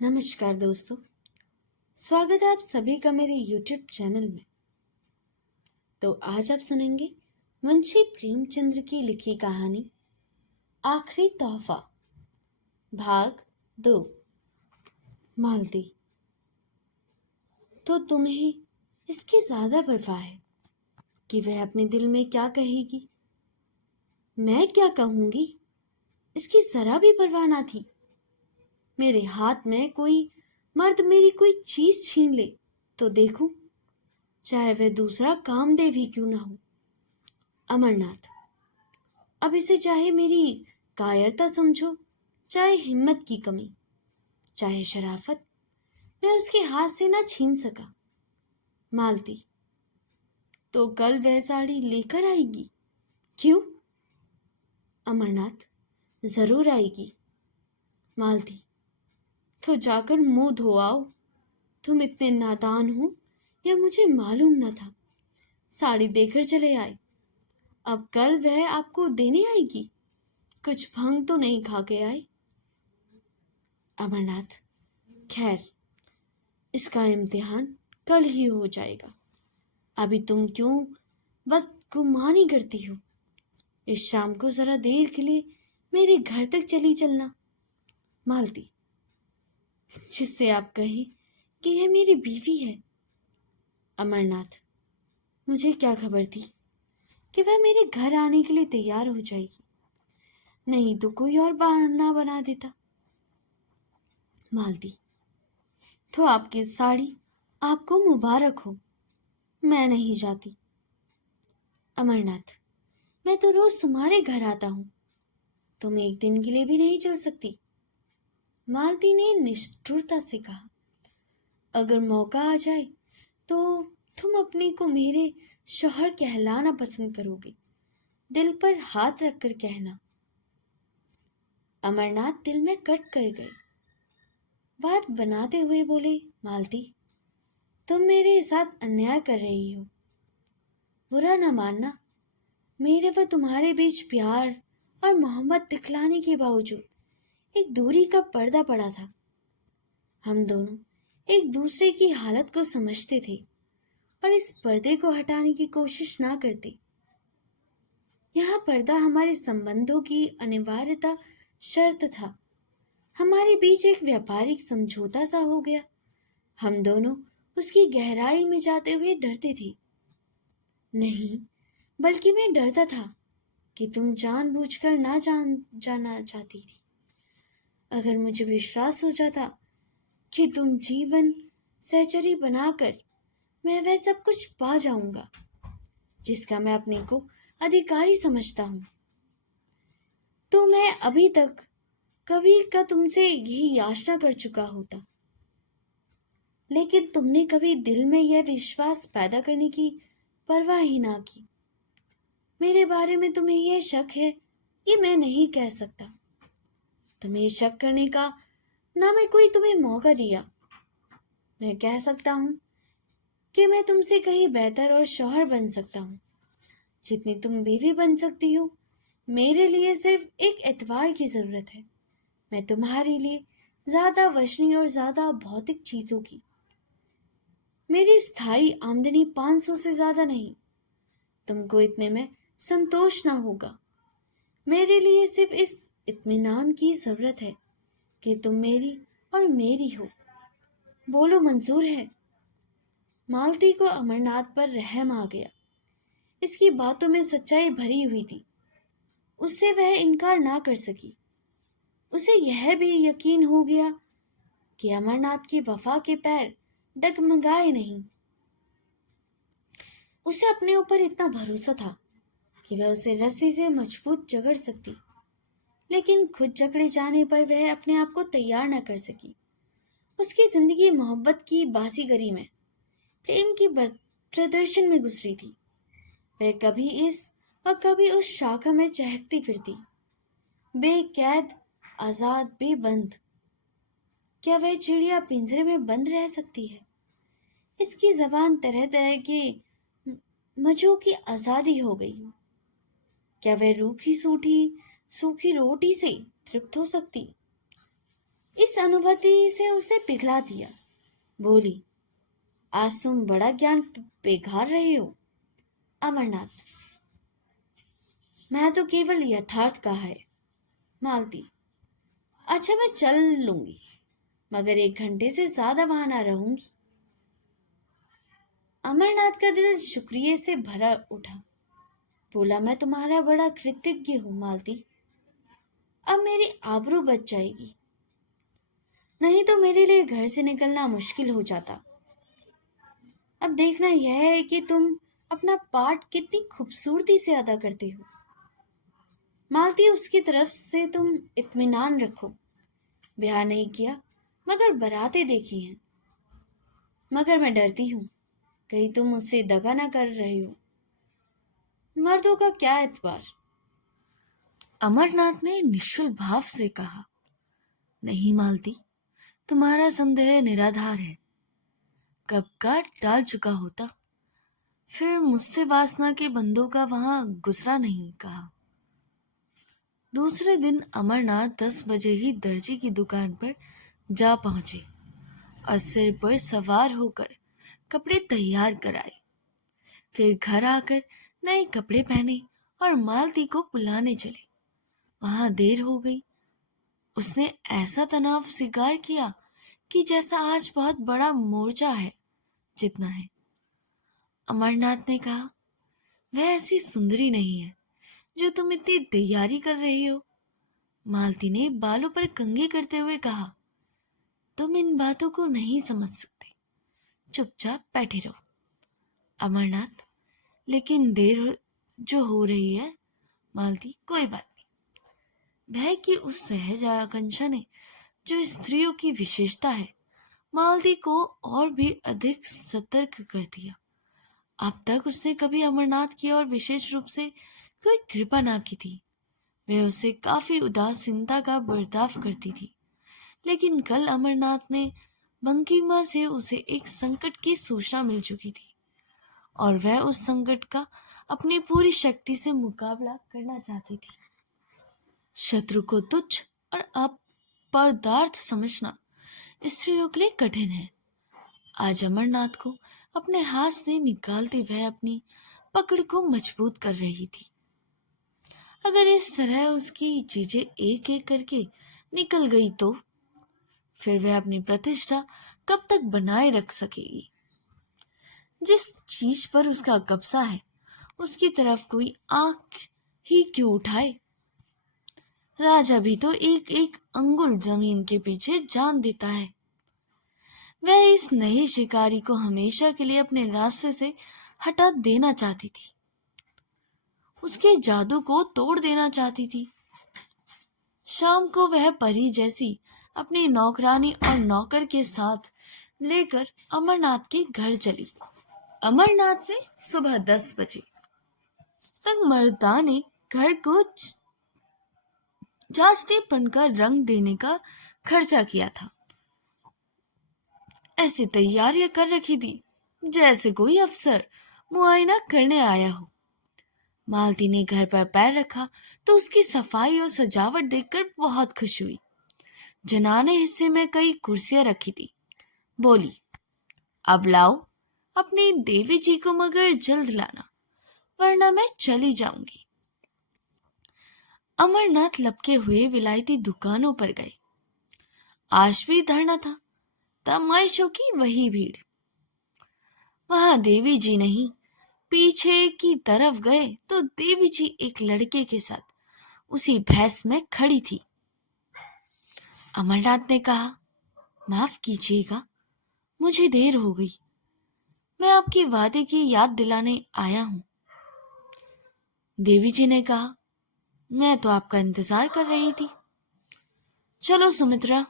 नमस्कार दोस्तों, स्वागत है आप सभी का मेरे YouTube चैनल में। तो आज आप सुनेंगे मुंशी प्रेमचंद्र की लिखी कहानी आखिरी तोहफा भाग 2। मालती, तो तुम्हें इसकी ज्यादा परवाह है कि वह अपने दिल में क्या कहेगी। मैं क्या कहूंगी इसकी जरा भी परवाह ना थी। मेरे हाथ में कोई मर्द मेरी कोई चीज छीन ले तो देखूं, चाहे वह दूसरा कामदेव ही क्यों ना हो। अमरनाथ, अब इसे चाहे मेरी कायरता समझो, चाहे हिम्मत की कमी, चाहे शराफत, मैं उसके हाथ से ना छीन सका। मालती, तो कल वह साड़ी लेकर आएगी? क्यों? अमरनाथ, जरूर आएगी। मालती, तो जाकर मुंह धो आओ। तुम इतने नादान हो यह मुझे मालूम न था। साड़ी देकर चले आए, अब कल वह आपको देने आएगी। कुछ भंग तो नहीं खा के आए? अमरनाथ, खैर, इसका इम्तिहान कल ही हो जाएगा। अभी तुम क्यों बदगुमानी करती हो? इस शाम को जरा देर के लिए मेरे घर तक चली चलना। मालती, जिससे आप कहें कि यह मेरी बीवी है। अमरनाथ, मुझे क्या खबर थी कि वह मेरे घर आने के लिए तैयार हो जाएगी, नहीं तो कोई और बहाना बना देता। मालती, तो आपकी साड़ी आपको मुबारक हो, मैं नहीं जाती। अमरनाथ, मैं तो रोज तुम्हारे घर आता हूं, तुम एक दिन के लिए भी नहीं चल सकती। मालती ने निष्ठुरता से कहा, अगर मौका आ जाए तो तुम अपने को मेरे शौहर कहलाना पसंद करोगे। दिल पर हाथ रखकर कहना। अमरनाथ दिल में कट कर गए। बात बनाते हुए बोले, मालती, तुम मेरे साथ अन्याय कर रही हो। बुरा ना मानना, मेरे व तुम्हारे बीच प्यार और मोहब्बत दिखलाने के बावजूद एक दूरी का पर्दा पड़ा था। हम दोनों एक दूसरे की हालत को समझते थे और इस पर्दे को हटाने की कोशिश ना करते। यह पर्दा हमारे संबंधों की अनिवार्यता शर्त था। हमारे बीच एक व्यापारिक समझौता सा हो गया। हम दोनों उसकी गहराई में जाते हुए डरते थे। नहीं, बल्कि मैं डरता था कि तुम जानबूझकर ना जाना चाहती थी। अगर मुझे विश्वास हो जाता कि तुम जीवन सहचरी बनाकर मैं वह सब कुछ पा जाऊंगा जिसका मैं अपने को अधिकारी समझता हूं, तो मैं अभी तक कभी का तुमसे यही याचना कर चुका होता। लेकिन तुमने कभी दिल में यह विश्वास पैदा करने की परवाह ही ना की। मेरे बारे में तुम्हें यह शक है कि मैं नहीं कह सकता। तुम्हें शक करने का ना मैं कोई तुम्हें मौका दिया। मैं कह सकता हूं कि मैं तुमसे कहीं बेहतर और शौहर बन सकता हूं। जितनी तुम बीवी बन सकती हो, मेरे लिए सिर्फ एक एतवार की जरूरत है। मैं तुम्हारे लिए ज्यादा वचनी और ज्यादा भौतिक चीजों की। मेरी स्थायी आमदनी 500 से ज्यादा नहीं। तुमको इतने में संतोष ना होगा। मेरे लिए सिर्फ इस इत्मीनान की जरूरत है कि तुम मेरी और मेरी हो। बोलो, मंजूर है? मालती को अमरनाथ पर रहम आ गया। इसकी बातों में सच्चाई भरी हुई थी। उससे वह इनकार ना कर सकी। उसे यह भी यकीन हो गया कि अमरनाथ की वफा के पैर डगमगाए नहीं। उसे अपने ऊपर इतना भरोसा था कि वह उसे रस्सी से मजबूत जकड़ सकती, लेकिन खुद जकड़े जाने पर वह अपने आप को तैयार न कर सकी। उसकी जिंदगी मोहब्बत की बाजीगरी में, प्रेम की प्रदर्शन में गुजरी थी। वह कभी इस और कभी उस शाखा में चहकती फिरती, बेकैद, आजाद, बेबंद। क्या वह चिड़िया पिंजरे में बंद रह सकती है? इसकी जबान तरह तरह के मजों की आजादी हो गई। क्या वह रूखी सूखी रोटी से तृप्त हो सकती? इस अनुभूति से उसे पिघला दिया। बोली, आज तुम बड़ा ज्ञान बेकार रहे हो। अमरनाथ, मैं तो केवल यथार्थ कहा है। मालती, अच्छा मैं चल लूंगी, मगर 1 घंटे से ज्यादा वहां ना रहूंगी। अमरनाथ का दिल शुक्रिया से भरा उठा। बोला, मैं तुम्हारा बड़ा कृतज्ञ हूँ मालती। अब मेरी आबरू बच जाएगी, नहीं तो मेरे लिए घर से निकलना मुश्किल हो जाता। अब देखना यह है कि तुम अपना पाठ कितनी खूबसूरती से अदा करते हो। मालती, उसकी तरफ से तुम इत्मीनान रखो। ब्याह नहीं किया मगर बारातें देखी हैं। मगर मैं डरती हूँ कहीं तुम मुझसे दगा ना कर रहे हो। मर्दों का क्या एतबार। अमरनाथ ने निश्चल भाव से कहा, नहीं मालती, तुम्हारा संदेह निराधार है। कब का टाल चुका होता, फिर मुझसे वासना के बंदों का वहां गुजरा नहीं कहा। दूसरे दिन अमरनाथ 10 बजे ही दर्जी की दुकान पर जा पहुंचे और सिर पर सवार होकर कपड़े तैयार कराए। फिर घर आकर नए कपड़े पहने और मालती को बुलाने चले। वहां देर हो गई। उसने ऐसा तनाव स्वीकार किया कि जैसा आज बहुत बड़ा मोर्चा है जितना है। अमरनाथ ने कहा, वह ऐसी सुंदरी नहीं है जो तुम इतनी तैयारी कर रही हो। मालती ने बालों पर कंघी करते हुए कहा, तुम इन बातों को नहीं समझ सकते, चुपचाप बैठे रहो। अमरनाथ, लेकिन देर जो हो रही है। मालती, कोई बात नहीं। भय की उस सहज आकांक्षा ने, जो स्त्रियों की विशेषता है, मालती को और भी अधिक सतर्क कर दिया। अब तक उसने कभी अमरनाथ की और विशेष रूप से कोई कृपा ना की थी। वह उससे काफी उदासीनता का बर्ताव करती थी। लेकिन कल अमरनाथ ने बंकिमा से उसे एक संकट की सूचना मिल चुकी थी और वह उस संकट का अपनी पूरी शक्ति से मुकाबला करना चाहती थी। शत्रु को तुच्छ और अपदार्थ समझना स्त्रियों के लिए कठिन है। आज अमरनाथ को अपने हाथ से निकालते वह अपनी पकड़ को मजबूत कर रही थी। अगर इस तरह उसकी चीजें एक एक करके निकल गई तो फिर वह अपनी प्रतिष्ठा कब तक बनाए रख सकेगी। जिस चीज पर उसका कब्जा है उसकी तरफ कोई आंख ही क्यों उठाए। राजा भी तो एक एक अंगुल जमीन के पीछे जान देता है। वह इस नए शिकारी को हमेशा के लिए अपने रास्ते से हटा देना चाहती थी, उसके जादू को तोड़ देना चाहती थी। शाम को वह परी जैसी अपनी नौकरानी और नौकर के साथ लेकर अमरनाथ के घर चली। अमरनाथ ने सुबह 10 बजे तक मर्दाने घर को चाचटेपन का रंग देने का खर्चा किया था। ऐसी तैयारियां कर रखी थी जैसे कोई अफसर मुआयना करने आया हो। मालती ने घर पर पैर रखा तो उसकी सफाई और सजावट देखकर बहुत खुश हुई। जनाने हिस्से में कई कुर्सियां रखी थी। बोली, अब लाओ अपनी देवी जी को, मगर जल्द लाना वरना मैं चली जाऊंगी। अमरनाथ लपके हुए विलायती दुकानों पर गए। आज भी धरना था, तमाइशों की वही भीड़। वहां देवी जी नहीं, पीछे की तरफ गए तो देवी जी एक लड़के के साथ उसी भैंस में खड़ी थी। अमरनाथ ने कहा, माफ कीजिएगा, मुझे देर हो गई। मैं आपके वादे की याद दिलाने आया हूं। देवी जी ने कहा, मैं तो आपका इंतजार कर रही थी। चलो सुमित्रा,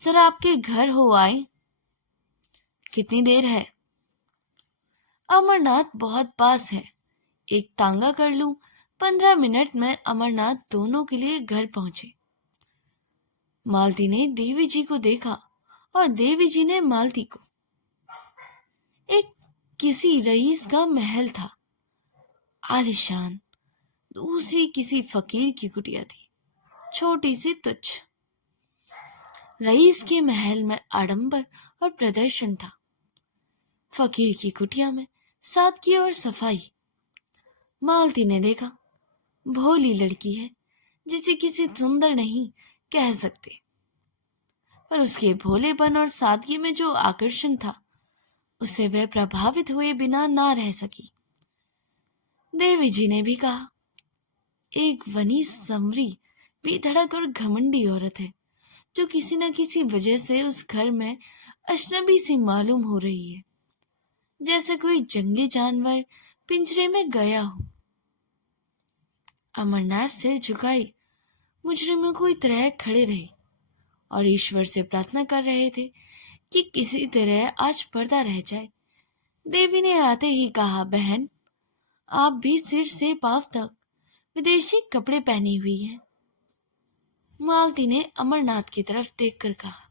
जरा आपके घर हो आए। कितनी देर है? अमरनाथ बहुत पास है, एक तांगा कर लूं। 15 मिनट में अमरनाथ दोनों के लिए घर पहुंचे। मालती ने देवी जी को देखा और देवी जी ने मालती को। एक किसी रईस का महल था, आलीशान। दूसरी किसी फकीर की कुटिया थी, छोटी सी तुच्छ। रईस के महल में आडंबर और प्रदर्शन था। फकीर की कुटिया में सादगी और सफाई। मालती ने देखा, भोली लड़की है जिसे किसी सुंदर नहीं कह सकते, पर उसके भोलेपन और सादगी में जो आकर्षण था उससे वह प्रभावित हुए बिना ना रह सकी। देवी जी ने भी कहा, एक वनी संवरी बेधड़क और घमंडी औरत है जो किसी न किसी वजह से उस घर में अजनबी सी मालूम हो रही है, जैसे कोई जंगली जानवर पिंजरे में गया हो। अमरनाथ सिर झुकाए मुजरिमों की तरह खड़े रहे और ईश्वर से प्रार्थना कर रहे थे कि किसी तरह आज पर्दा रह जाए। देवी ने आते ही कहा, बहन, आप भी सिर से पांव तक विदेशी कपड़े पहनी हुई हैं। मालती ने अमरनाथ की तरफ देखकर कहा,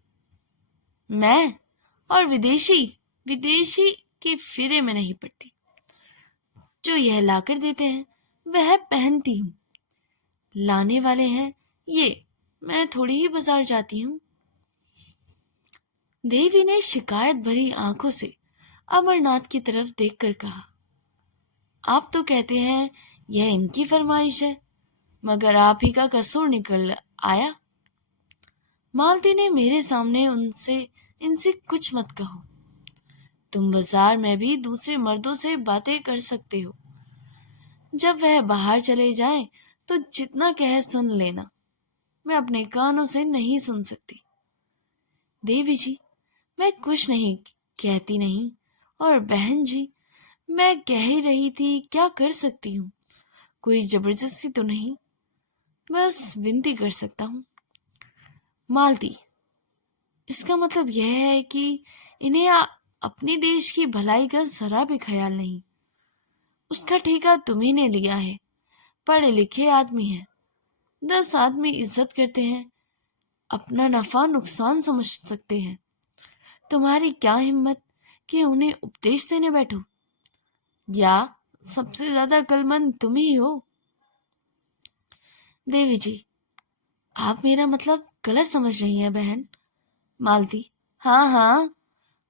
मैं और विदेशी विदेशी के फेरे में नहीं पड़ती। जो यह लाकर देते हैं वह पहनती हूँ, लाने वाले हैं ये, मैं थोड़ी ही बाजार जाती हूँ। देवी ने शिकायत भरी आंखों से अमरनाथ की तरफ देखकर कहा, आप तो कहते हैं यह इनकी फरमाइश है, मगर आप ही का कसूर निकल आया। मालती ने मेरे सामने इनसे कुछ मत कहो। तुम बाजार में भी दूसरे मर्दों से बातें कर सकते हो। जब वह बाहर चले जाएं तो जितना कहे सुन लेना, मैं अपने कानों से नहीं सुन सकती। देवी जी, मैं कुछ नहीं कहती नहीं, और बहन जी, मैं कह ही रही थी, क्या कर सकती हूँ, कोई जबरदस्ती तो नहीं, बस विनती कर सकता हूँ। मालती, इसका मतलब यह है कि इन्हें अपने देश की भलाई का जरा भी ख्याल नहीं। उसका ठेका तुम्ही ने लिया है। पढ़े लिखे आदमी हैं, 10 आदमी इज्जत करते हैं, अपना नफा नुकसान समझ सकते हैं। तुम्हारी क्या हिम्मत कि उन्हें उपदेश देने बैठो? या सबसे ज्यादा अक्लमंद तुम ही हो। देवी जी, आप मेरा मतलब गलत समझ रही हैं बहन। मालती, हाँ हाँ,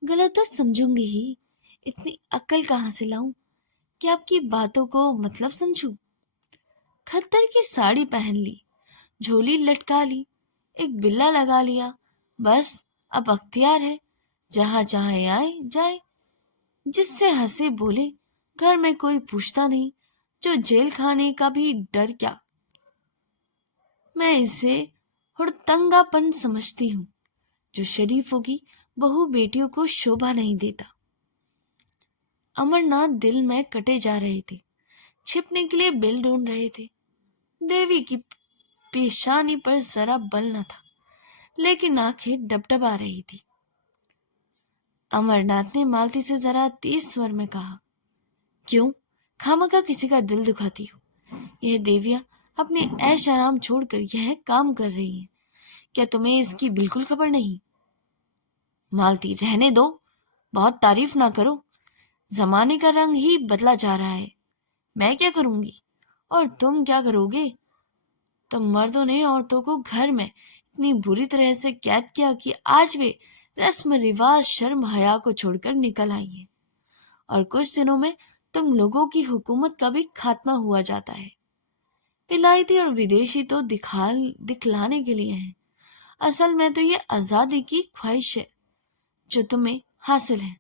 गलत तो समझूंगी ही। इतनी अक्ल कहाँ से लाऊं कि आपकी बातों को मतलब समझूं? खद्दर की साड़ी पहन ली, झोली लटका ली, एक बिल्ला लगा लिया, बस अब अख्तियार है, जहां चाहे आए जाए, जिससे हंसे बोले, घर में कोई पूछता नहीं, जो जेल खाने का भी डर क्या। मैं इसे हुड़दंगापन समझती हूँ जो शरीफों की बहू बेटियों को शोभा नहीं देता। अमरनाथ दिल में कटे जा रहे थे, छिपने के लिए बिल ढूंढ रहे थे। देवी की पेशानी पर जरा बल न था, लेकिन आंखें डबडबा रही थी। अमरनाथ ने मालती से जरा तेज स्वर में कहा, क्यों खामखा किसी का दिल दुखाती हो? यह देवियां अपने ऐश आराम छोड़कर यह काम कर रही हैं, क्या तुम्हें इसकी बिल्कुल खबर नहीं? मालती, रहने दो, बहुत तारीफ ना करो, जमाने का रंग ही बदला जा रहा है। मैं क्या करूंगी और तुम क्या करोगे? तुम मर्दों ने औरतों को घर में इतनी बुरी तरह से कैद किया कि आज वे रस्म रिवाज शर्म हया को छोड़कर निकल आई हैं, और कुछ दिनों में तुम लोगों की हुकूमत का भी खात्मा हुआ जाता है। विलायती और विदेशी तो दिखलाने के लिए हैं, असल में तो ये आजादी की ख्वाहिश है जो तुम्हें हासिल है।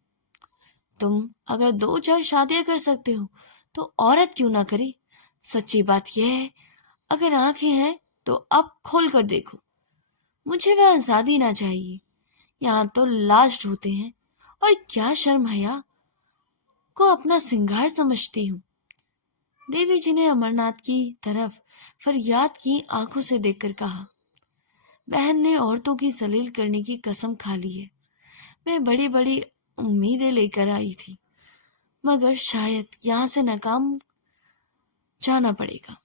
तुम अगर 2-4 शादियां कर सकते हो तो औरत क्यों ना करे? सच्ची बात यह है, अगर आंखें हैं तो अब खोल कर देखो। मुझे वह आजादी ना चाहिए, यहाँ तो लाश ढोते हैं, और क्या शर्म हया को अपना सिंगार समझती हूँ। देवी जी ने अमरनाथ की तरफ फरियाद की आंखों से देखकर कहा, बहन ने औरतों की जलील करने की कसम खा ली है। मैं बड़ी बड़ी उम्मीदें लेकर आई थी, मगर शायद यहाँ से नाकाम जाना पड़ेगा।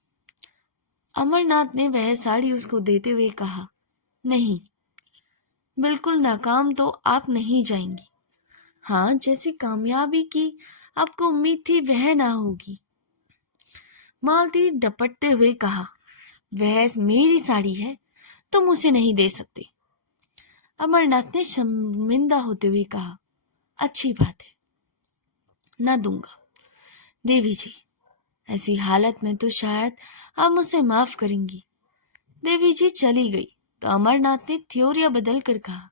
अमरनाथ ने वह साड़ी उसको देते हुए कहा, नहीं, बिल्कुल नाकाम तो आप नहीं जाएंगी। हाँ, जैसी कामयाबी की आपको उम्मीद थी वह ना होगी। मालती डपटते हुए कहा, वह मेरी साड़ी है, तुम उसे नहीं दे सकते। अमरनाथ ने शर्मिंदा होते हुए कहा, अच्छी बात है, ना दूंगा। देवी जी, ऐसी हालत में तो शायद आप मुझसे माफ करेंगी। देवी जी चली गई तो अमरनाथ ने थ्योरिया बदल कर कहा,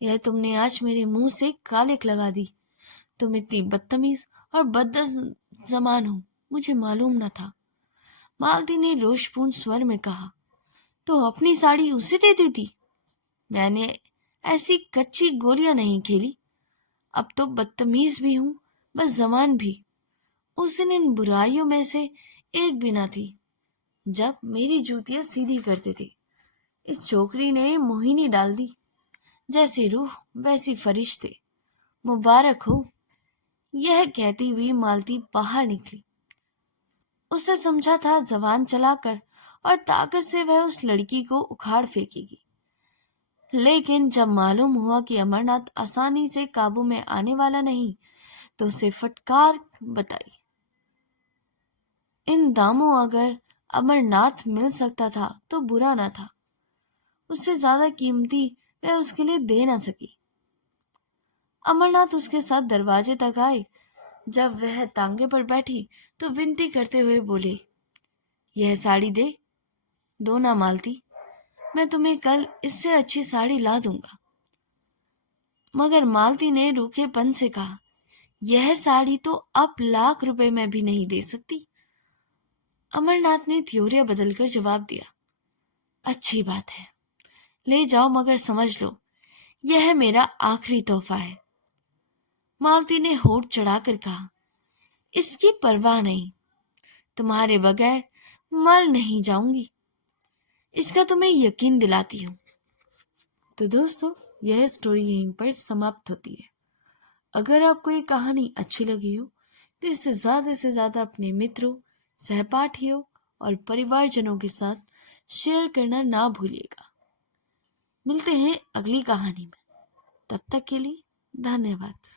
यह तुमने आज मेरे मुंह से कालिक लगा दी। तुम इतनी बदतमीज और बदजमान हो, मुझे मालूम न था। मालती ने रोषपूर्ण स्वर में कहा, तो अपनी साड़ी उसे दे देती। मैंने ऐसी कच्ची गोलियां नहीं खेली। अब तो बदतमीज भी हूं, बस जवान भी। उस दिन इन बुराइयों में से एक भी ना थी जब मेरी जूतियां सीधी करते थे। इस छोकरी ने मोहिनी डाल दी। जैसी रूह वैसी फरिश्ते, मुबारक हो। यह कहती हुई मालती बाहर निकली। उसे समझा था जबान चलाकर और ताकत से वह उस लड़की को उखाड़ फेंकेगी, लेकिन जब मालूम हुआ कि अमरनाथ आसानी से काबू में आने वाला नहीं, तो उसे फटकार बताई। इन दामों अगर अमरनाथ मिल सकता था तो बुरा ना था। उससे ज्यादा कीमती वह उसके लिए दे ना सकी। अमरनाथ उसके साथ दरवाजे तक आए। जब वह तांगे पर बैठी तो विनती करते हुए बोले, यह साड़ी दो ना मालती, मैं तुम्हें कल इससे अच्छी साड़ी ला दूंगा। मगर मालती ने रूखेपन से कहा, यह साड़ी तो आप लाख रुपए में भी नहीं दे सकती। अमरनाथ ने थ्योरिया बदलकर जवाब दिया, अच्छी बात है, ले जाओ, मगर समझ लो यह मेरा आखिरी तोहफा है। मालती ने होठ चढ़ाकर कहा, इसकी परवाह नहीं, तुम्हारे बगैर मर नहीं जाऊंगी, इसका तुम्हें यकीन दिलाती हूँ। तो दोस्तों, यह स्टोरी यहीं पर समाप्त होती है। अगर आपको ये कहानी अच्छी लगी हो तो इसे ज़्यादा से ज़्यादा अपने मित्रों, सहपाठियों और परिवारजनों के साथ शेयर करना ना भूलिएगा। मिलते हैं अगली कहानी में। तब तक के लिए धन्यवाद।